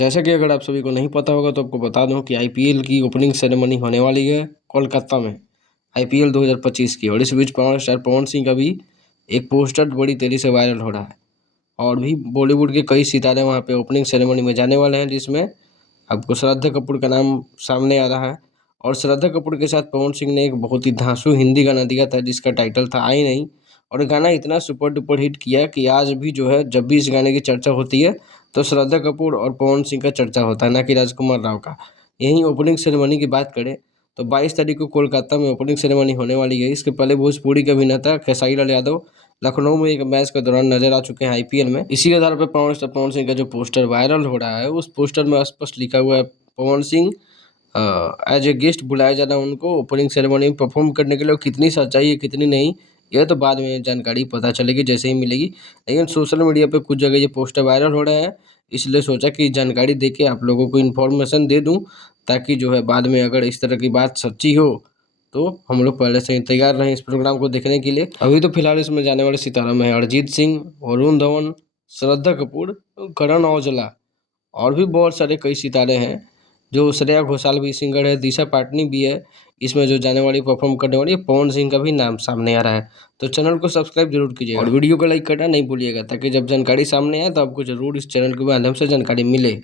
जैसा कि अगर आप सभी को नहीं पता होगा तो आपको बता दूं कि आईपीएल की ओपनिंग सेरेमनी होने वाली है कोलकाता में, आईपीएल 2025 की। और इस बीच पावर स्टार पवन सिंह का भी एक पोस्टर बड़ी तेज़ी से वायरल हो रहा है और भी बॉलीवुड के कई सितारे वहां पे ओपनिंग सेरेमनी में जाने वाले हैं, जिसमें आपको श्रद्धा कपूर का नाम सामने आ रहा है। और श्रद्धा कपूर के साथ पवन सिंह ने एक बहुत ही धांसू हिंदी गाना दिया था जिसका टाइटल था आई नहीं। और गाना इतना सुपर डुपर हिट किया कि आज भी जो है जब भी इस गाने की चर्चा होती है तो श्रद्धा कपूर और पवन सिंह का चर्चा होता है, ना कि राजकुमार राव का। यहीं ओपनिंग सेरेमनी की बात करें तो 22 तारीख को कोलकाता में ओपनिंग सेरेमनी होने वाली है। इसके पहले भोजपुरी के अभिनेता खेसारी लाल यादव लखनऊ में एक मैच के दौरान नजर आ चुके हैं आईपीएल में। इसी आधार पर पावर स्टार पवन सिंह का जो पोस्टर वायरल हो रहा है उस पोस्टर में स्पष्ट लिखा हुआ है Pawan Singh as a guest बुलाया जाना उनको ओपनिंग सेरेमनी में परफॉर्म करने के लिए। कितनी सच्चाई है कितनी नहीं, यह तो बाद में जानकारी पता चलेगी जैसे ही मिलेगी। लेकिन सोशल मीडिया पे कुछ जगह ये पोस्टर वायरल हो रहे हैं, इसलिए सोचा कि जानकारी दे के आप लोगों को इन्फॉर्मेशन दे दूं, ताकि जो है बाद में अगर इस तरह की बात सच्ची हो तो हम लोग पहले से ही तैयार रहें इस प्रोग्राम को देखने के लिए। अभी तो फिलहाल इसमें जाने वाले सितारों में है अरिजीत सिंह, वरुण धवन, श्रद्धा कपूर, करण औजला और भी बहुत सारे कई सितारे हैं। जो श्रेया घोषाल भी सिंगर है, दिशा पाटनी भी है। इसमें जो जाने वाली परफॉर्म करने वाली है, पवन सिंह का भी नाम सामने आ रहा है। तो चैनल को सब्सक्राइब जरूर कीजिएगा और वीडियो को लाइक करना नहीं भूलिएगा, ताकि जब जानकारी सामने आए तो आपको जरूर इस चैनल के माध्यम से जानकारी मिले।